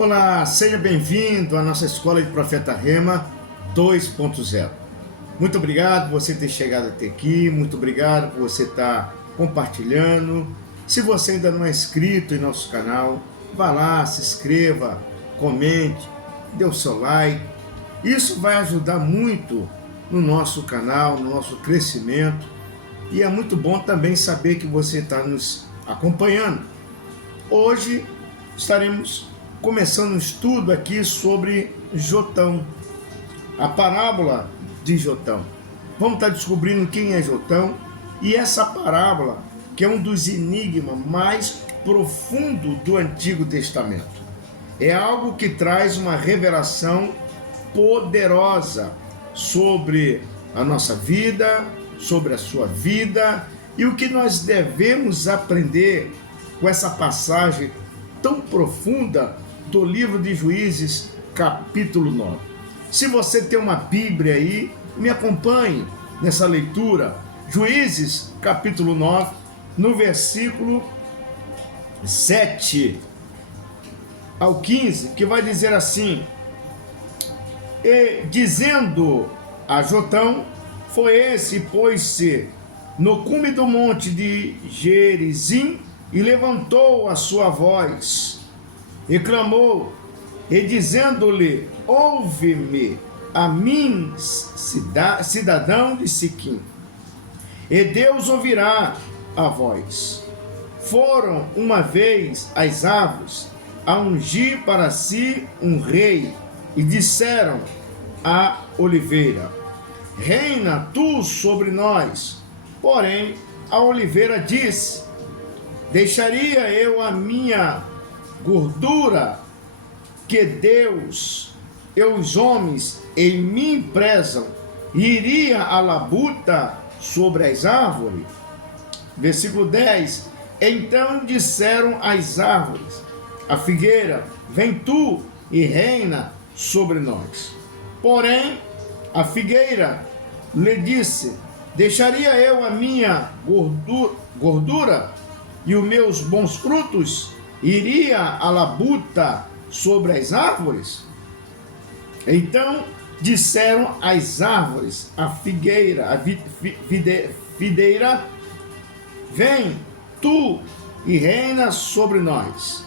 Olá, seja bem-vindo à nossa Escola de Profeta Rema 2.0. Muito obrigado por você ter chegado até aqui, muito obrigado por você estar compartilhando. Se você ainda não é inscrito em nosso canal, vá lá, se inscreva, comente, dê o seu like. Isso vai ajudar muito no nosso canal, no nosso crescimento. E é muito bom também saber que você está nos acompanhando. Hoje estaremos começando um estudo aqui sobre Jotão, a parábola de Jotão. Vamos estar descobrindo quem é Jotão e essa parábola, que é um dos enigmas mais profundos do Antigo Testamento. É algo que traz uma revelação poderosa sobre a nossa vida, sobre a sua vida e o que nós devemos aprender com essa passagem tão profunda do livro de Juízes, capítulo 9. Se você tem uma Bíblia aí, me acompanhe nessa leitura. Juízes, capítulo 9, no versículo 7 ao 15, que vai dizer assim: E dizendo a Jotão, foi esse, pôs-se no cume do monte de Gerizim, e levantou a sua voz, e clamou, e dizendo-lhe: ouve-me, a mim, cidadão de Siquim. E Deus ouvirá a voz. Foram uma vez as árvores a ungir para si um rei, e disseram à oliveira: reina tu sobre nós. Porém, a oliveira disse: deixaria eu a minha gordura que Deus e os homens em mim prezam, e iria a labuta sobre as árvores? Versículo 10: então disseram as árvores, a figueira: vem tu e reina sobre nós. Porém, a figueira lhe disse: deixaria eu a minha gordura e os meus bons frutos? Iria a labuta sobre as árvores? Então disseram as árvores, a figueira, a videira: vem tu e reina sobre nós.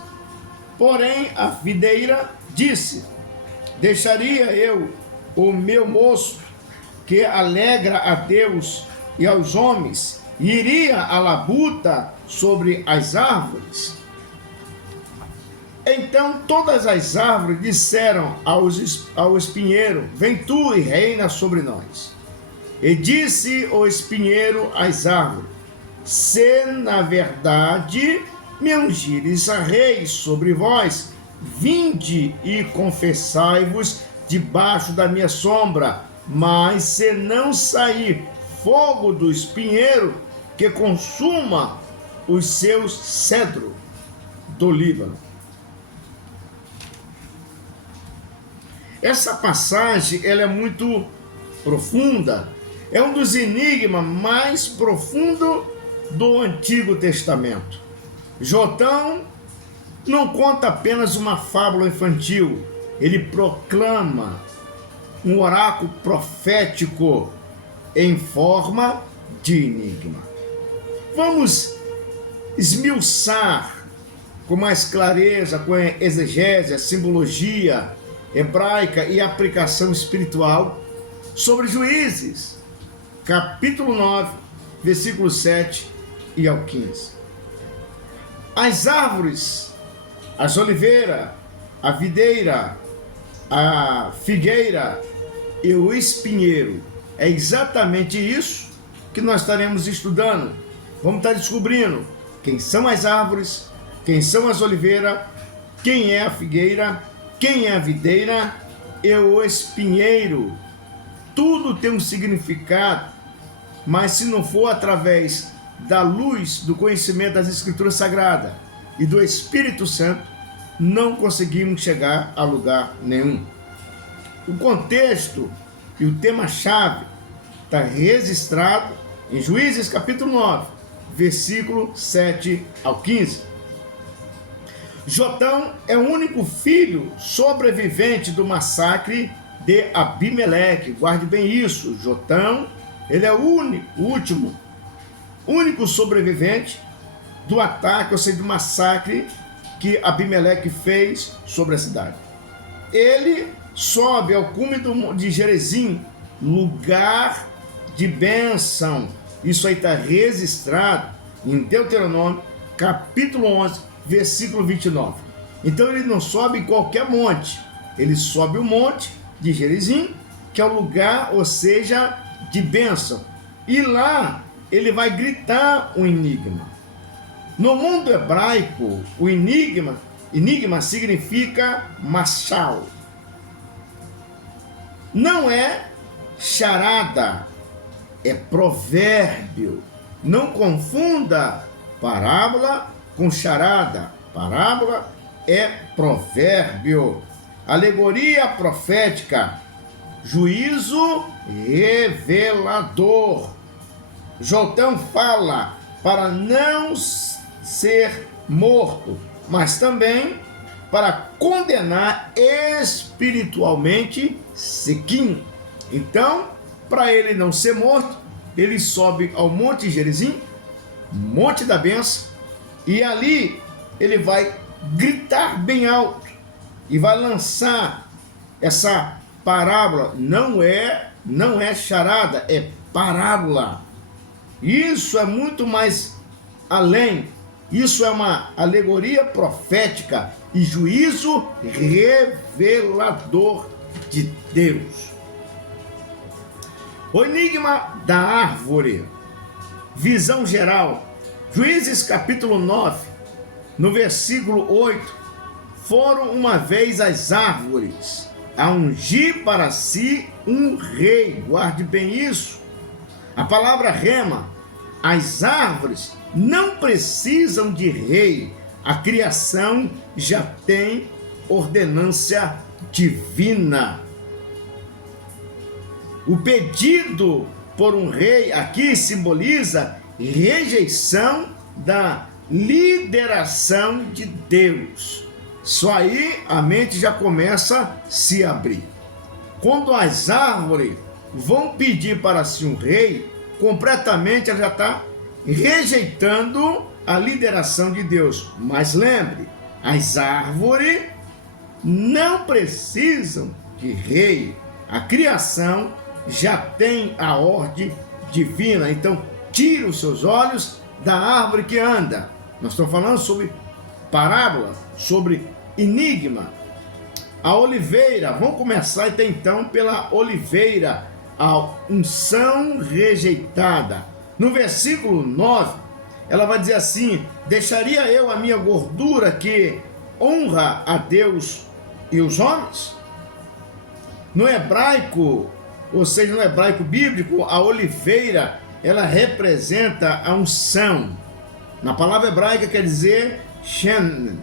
Porém a videira disse: deixaria eu o meu moço que alegra a Deus e aos homens, e iria a labuta sobre as árvores? Então todas as árvores disseram ao espinheiro: vem tu e reina sobre nós. E disse o espinheiro às árvores: se na verdade me ungires a rei sobre vós, vinde e confessai-vos debaixo da minha sombra. Mas se não sair fogo do espinheiro, que consuma os seus cedros do Líbano. Essa passagem ela é muito profunda, é um dos enigmas mais profundos do Antigo Testamento. Jotão não conta apenas uma fábula infantil, ele proclama um oráculo profético em forma de enigma. Vamos esmiuçar com mais clareza, com a exegese, a simbologia hebraica e aplicação espiritual sobre Juízes, capítulo 9, versículo 7 e ao 15. As árvores, as oliveiras, a videira, a figueira e o espinheiro, é exatamente isso que nós estaremos estudando. Vamos estar descobrindo quem são as árvores, quem são as oliveiras, quem é a figueira, quem é a videira e o espinheiro. Tudo tem um significado, mas se não for através da luz do conhecimento das Escrituras Sagradas e do Espírito Santo, não conseguimos chegar a lugar nenhum. O contexto e o tema-chave está registrado em Juízes capítulo 9, versículo 7 ao 15. Jotão é o único filho sobrevivente do massacre de Abimeleque. Guarde bem isso. Jotão, ele é o único sobrevivente do ataque, ou seja, do massacre que Abimeleque fez sobre a cidade. Ele sobe ao cume de Gerizim, lugar de bênção. Isso aí está registrado em Deuteronômio, capítulo 11, versículo 29. Então ele não sobe em qualquer monte, ele sobe o monte de Gerizim, que é o lugar, ou seja, de bênção. E lá ele vai gritar um enigma. No mundo hebraico, o enigma significa machal. Não é charada, é provérbio. Não confunda parábola com charada. Parábola é provérbio. Alegoria profética, juízo revelador. Jotão fala para não ser morto, mas também para condenar espiritualmente Sequim. Então, para ele não ser morto, ele sobe ao Monte Gerizim, Monte da Bênção, e ali ele vai gritar bem alto e vai lançar essa parábola. Não é charada, é parábola. Isso é muito mais além. Isso é uma alegoria profética e juízo revelador de Deus. O enigma da árvore. Visão geral. Juízes capítulo 9, no versículo 8. Foram uma vez as árvores a ungir para si um rei. Guarde bem isso. A palavra rema. As árvores não precisam de rei. A criação já tem ordenância divina. O pedido por um rei aqui simboliza rejeição da lideração de Deus. Só aí a mente já começa a se abrir. Quando as árvores vão pedir para si um rei, completamente ela já está rejeitando a lideração de Deus. Mas lembre, as árvores não precisam de rei. A criação já tem a ordem divina. Então, tire os seus olhos da árvore que anda. Nós estamos falando sobre parábola, sobre enigma. A oliveira, vamos começar então pela oliveira, a unção rejeitada. No versículo 9, ela vai dizer assim: deixaria eu a minha gordura que honra a Deus e os homens? No hebraico, ou seja, no hebraico bíblico, a oliveira, ela representa a unção. Na palavra hebraica quer dizer shen.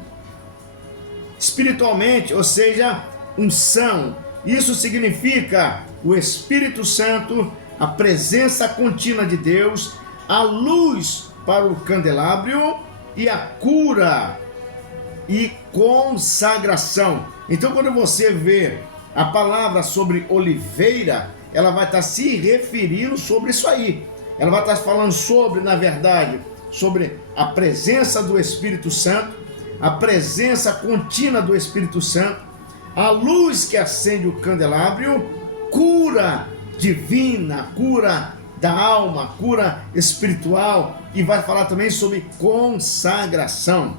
Espiritualmente, ou seja, unção. Isso significa o Espírito Santo, a presença contínua de Deus, a luz para o candelabro e a cura e consagração. Então, quando você vê a palavra sobre oliveira, ela vai estar se referindo sobre isso aí. Ela vai estar falando sobre, na verdade, sobre a presença do Espírito Santo, a presença contínua do Espírito Santo, a luz que acende o candelabro, cura divina, cura da alma, cura espiritual, e vai falar também sobre consagração.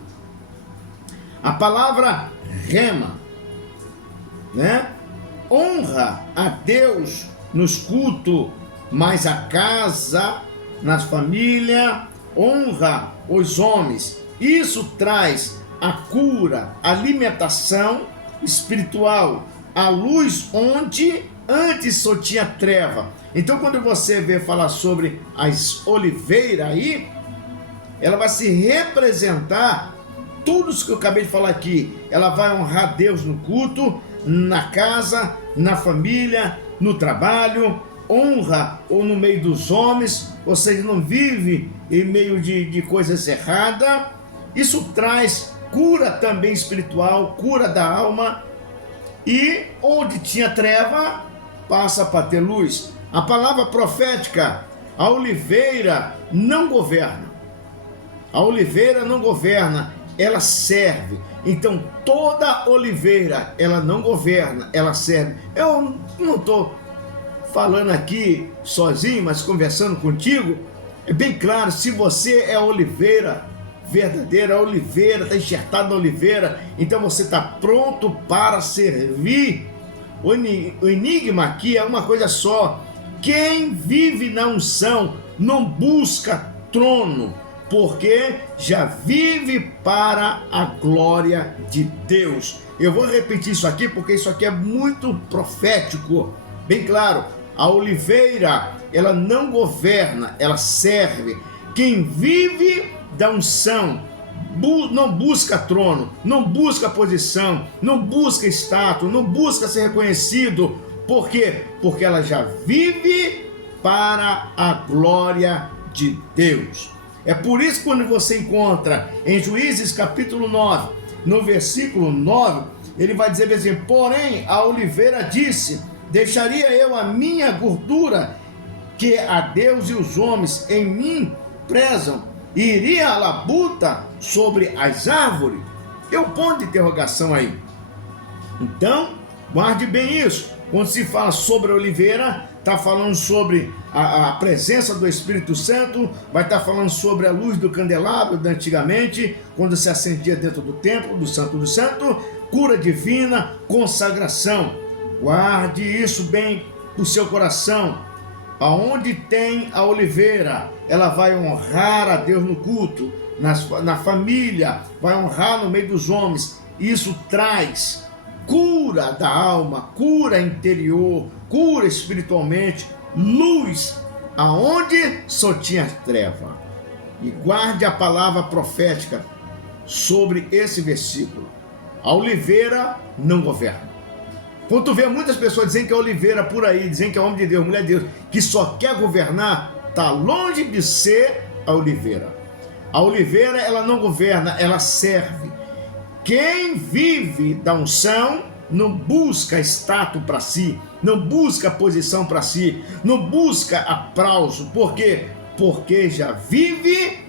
A palavra rema, né? Honra a Deus nos cultos, mas a casa, nas famílias, honra os homens. Isso traz a cura, a alimentação espiritual, a luz onde antes só tinha treva. Então, quando você vê falar sobre as oliveiras aí, ela vai se representar tudo isso que eu acabei de falar aqui. Ela vai honrar Deus no culto, na casa, na família, no trabalho, honra ou no meio dos homens, ou seja, não vive em meio de coisas erradas. Isso traz cura também espiritual, cura da alma. E onde tinha treva, passa para ter luz. A palavra profética, a oliveira não governa. A oliveira não governa, ela serve. Então toda oliveira, ela não governa, ela serve. Eu não estou falando aqui sozinho, mas conversando contigo. É bem claro, se você é oliveira verdadeira, a oliveira, está enxertado na oliveira, então você está pronto para servir. O enigma aqui é uma coisa só: quem vive na unção não busca trono, porque já vive para a glória de Deus. Eu vou repetir isso aqui porque isso aqui é muito profético. Bem claro, a oliveira, ela não governa, ela serve. Quem vive da unção não busca trono, não busca posição, não busca status, não busca ser reconhecido. Por quê? Porque ela já vive para a glória de Deus. É por isso que quando você encontra em Juízes capítulo 9, no versículo 9, ele vai dizer assim: porém a oliveira disse: deixaria eu a minha gordura, que a Deus e os homens em mim prezam, e iria a labuta sobre as árvores? Eu ponto de interrogação aí. Então, guarde bem isso. Quando se fala sobre a oliveira, está falando sobre a presença do Espírito Santo, vai estar falando sobre a luz do candelabro de antigamente, quando se acendia dentro do templo, do Santo do Santo, cura divina, consagração. Guarde isso bem no seu coração. Aonde tem a oliveira, ela vai honrar a Deus no culto, na família, vai honrar no meio dos homens. Isso traz cura da alma, cura interior, cura espiritualmente, luz aonde só tinha treva. E guarde a palavra profética sobre esse versículo: a oliveira não governa. Quando tu vê muitas pessoas dizendo que é oliveira por aí, dizendo que é homem de Deus, mulher de Deus, que só quer governar, está longe de ser a oliveira. A oliveira, ela não governa, ela serve. Quem vive da unção não busca status para si, não busca posição para si, não busca aplauso. Por quê? Porque já vive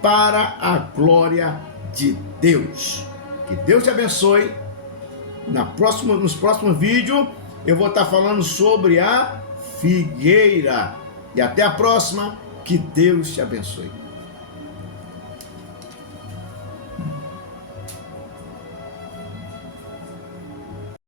para a glória de Deus. Que Deus te abençoe. Nos próximos vídeos eu vou estar falando sobre a figueira. E até a próxima. Que Deus te abençoe.